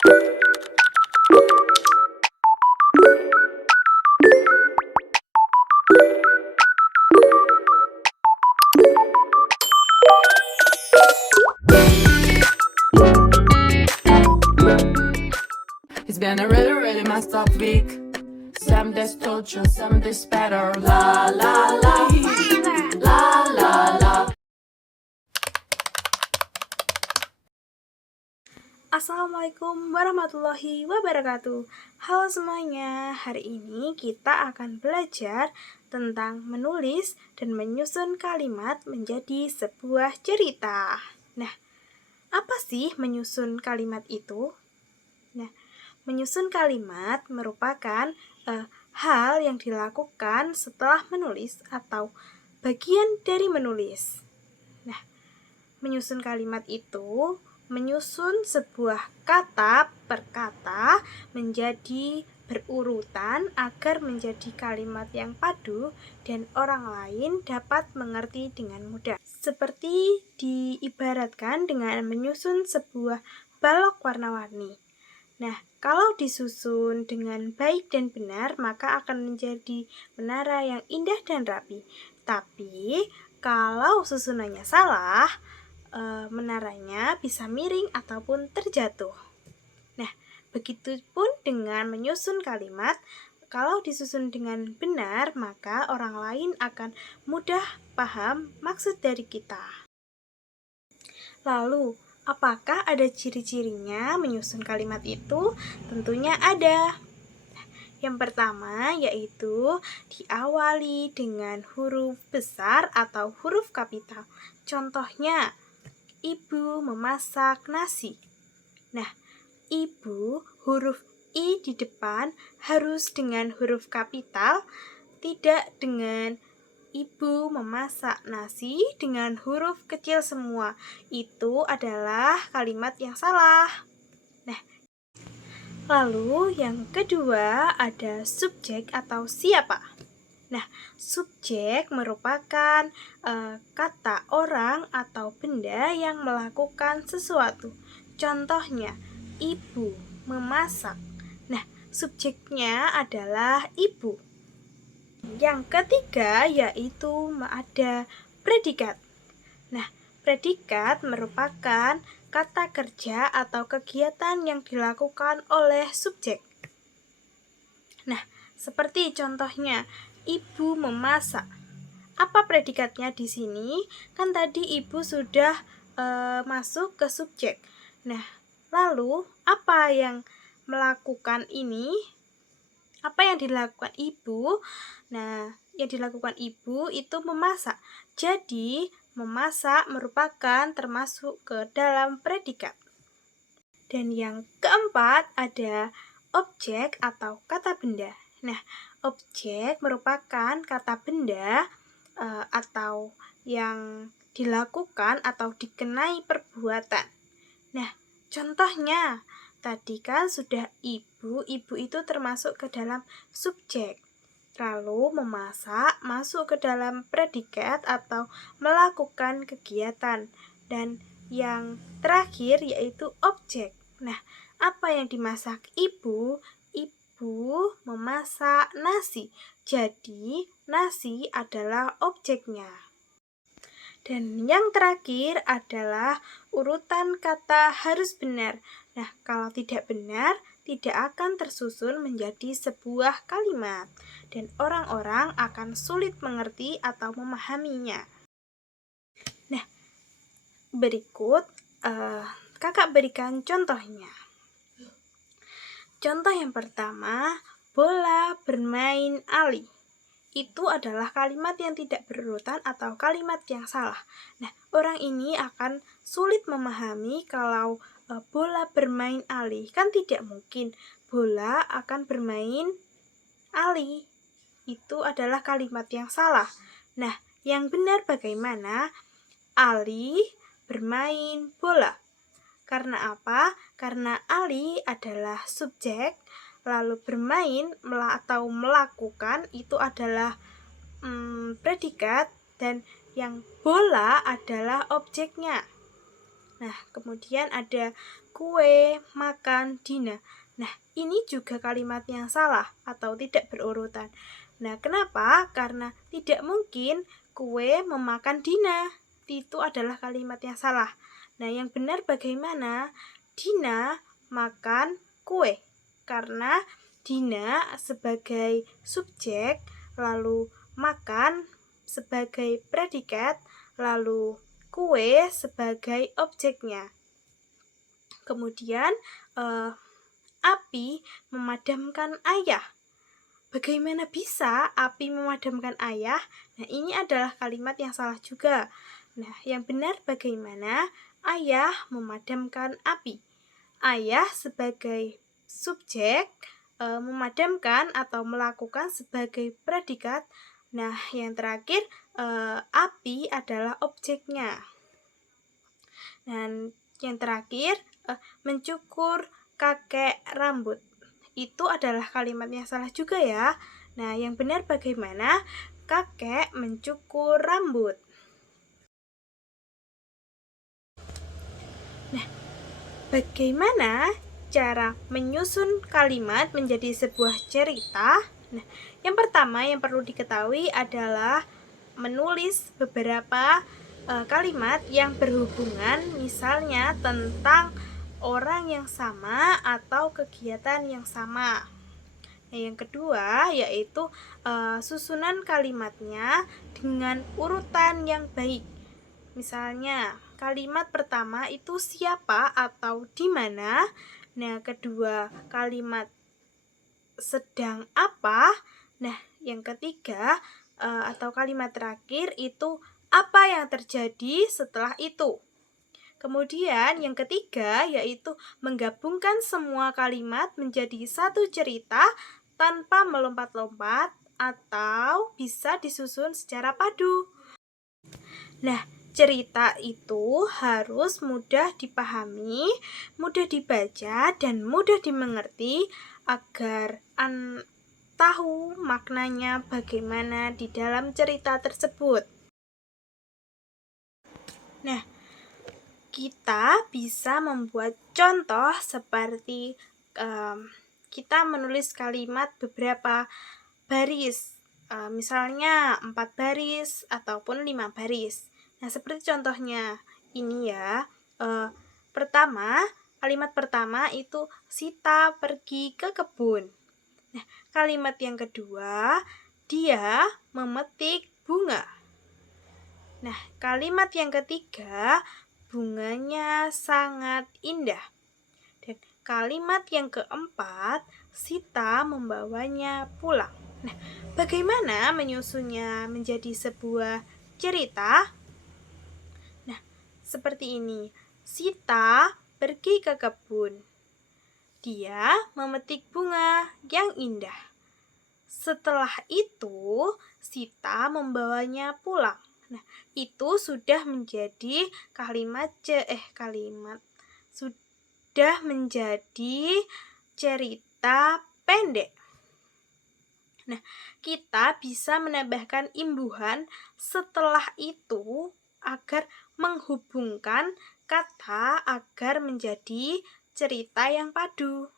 It's been a really, really messed up week. Some days torture, some days better. La la la, la la la. Assalamualaikum warahmatullahi wabarakatuh. Halo semuanya, hari ini kita akan belajar tentang menulis dan menyusun kalimat menjadi sebuah cerita. Nah, apa sih menyusun kalimat itu? Nah, menyusun kalimat merupakan hal yang dilakukan setelah menulis atau bagian dari menulis. Nah, menyusun kalimat itu menyusun sebuah kata per kata menjadi berurutan agar menjadi kalimat yang padu dan orang lain dapat mengerti dengan mudah. Seperti diibaratkan dengan menyusun sebuah balok warna-warni. Nah, kalau disusun dengan baik dan benar, maka akan menjadi menara yang indah dan rapi. Tapi, kalau susunannya salah, menaranya bisa miring ataupun terjatuh. Nah, begitupun dengan menyusun kalimat. Kalau disusun dengan benar, maka orang lain akan mudah paham maksud dari kita. Lalu, apakah ada ciri-cirinya menyusun kalimat itu? Tentunya ada. Yang pertama yaitu diawali dengan huruf besar atau huruf kapital. Contohnya, ibu memasak nasi. Nah, ibu huruf I di depan harus dengan huruf kapital, tidak dengan ibu memasak nasi dengan huruf kecil semua. Itu adalah kalimat yang salah. Nah, lalu yang kedua ada subjek atau siapa. Nah, subjek merupakan kata orang atau benda yang melakukan sesuatu. Contohnya, ibu memasak. Nah, subjeknya adalah ibu. Yang ketiga yaitu ada predikat. Nah, predikat merupakan kata kerja atau kegiatan yang dilakukan oleh subjek. Nah, seperti contohnya, ibu memasak. Apa predikatnya di sini? Kan tadi ibu sudah masuk ke subjek. Nah, lalu apa yang melakukan ini? Apa yang dilakukan ibu? Nah, yang dilakukan ibu itu memasak. Jadi, memasak merupakan termasuk ke dalam predikat. Dan yang keempat ada objek atau kata benda. Nah, objek merupakan kata benda atau yang dilakukan atau dikenai perbuatan. Nah, contohnya tadi kan sudah ibu itu termasuk ke dalam subjek. Lalu memasak masuk ke dalam predikat atau melakukan kegiatan. Dan yang terakhir yaitu objek. Nah, apa yang dimasak ibu? Ibu memasak nasi. Jadi, nasi adalah objeknya. Dan yang terakhir adalah urutan kata harus benar. Nah, kalau tidak benar, tidak akan tersusun menjadi sebuah kalimat. Dan orang-orang akan sulit mengerti atau memahaminya. Nah, berikut kakak berikan contohnya. Contoh yang pertama, bola bermain Ali. Itu adalah kalimat yang tidak berurutan atau kalimat yang salah. Nah, orang ini akan sulit memahami kalau bola bermain Ali. Kan tidak mungkin bola akan bermain Ali. Itu adalah kalimat yang salah. Nah, yang benar bagaimana? Ali bermain bola. Karena apa? Karena Ali adalah subjek, lalu bermain atau melakukan itu adalah predikat, dan yang bola adalah objeknya. Nah, kemudian ada kue, makan, Dina. Nah, ini juga kalimat yang salah atau tidak berurutan. Nah, kenapa? Karena tidak mungkin kue memakan Dina. Itu adalah kalimat yang salah. Nah, yang benar bagaimana? Dina makan kue. Karena Dina sebagai subjek, lalu makan sebagai predikat, lalu kue sebagai objeknya. Kemudian api memadamkan ayah. Bagaimana bisa api memadamkan ayah? Nah, ini adalah kalimat yang salah juga. Nah, yang benar bagaimana? Ayah memadamkan api. Ayah sebagai subjek, memadamkan atau melakukan sebagai predikat. Nah, yang terakhir, api adalah objeknya. Dan yang terakhir, mencukur kakek rambut. Itu adalah kalimat yang salah juga ya. Nah, yang benar bagaimana? Kakek mencukur rambut. Nah, bagaimana cara menyusun kalimat menjadi sebuah cerita? Nah, yang pertama yang perlu diketahui adalah menulis beberapa kalimat yang berhubungan, misalnya tentang orang yang sama atau kegiatan yang sama. Nah, yang kedua yaitu susunan kalimatnya dengan urutan yang baik. Misalnya, kalimat pertama itu siapa atau di mana. Nah, kedua kalimat sedang apa. Nah, yang ketiga atau kalimat terakhir itu apa yang terjadi setelah itu. Kemudian yang ketiga yaitu menggabungkan semua kalimat menjadi satu cerita tanpa melompat-lompat atau bisa disusun secara padu. Nah, cerita itu harus mudah dipahami, mudah dibaca, dan mudah dimengerti agar tahu maknanya bagaimana di dalam cerita tersebut. Nah, kita bisa membuat contoh seperti kita menulis kalimat beberapa baris, misalnya 4 baris ataupun 5 baris. Nah, seperti contohnya ini ya. Kalimat pertama itu Sita pergi ke kebun. Nah, kalimat yang kedua, dia memetik bunga. Nah, kalimat yang ketiga, bunganya sangat indah. Dan kalimat yang keempat, Sita membawanya pulang. Nah, bagaimana menyusunnya menjadi sebuah cerita? Nah, seperti ini. Sita pergi ke kebun. Dia memetik bunga yang indah. Setelah itu, Sita membawanya pulang. Nah, itu sudah menjadi sudah menjadi cerita pendek. Nah, kita bisa menambahkan imbuhan setelah itu agar menghubungkan kata agar menjadi cerita yang padu.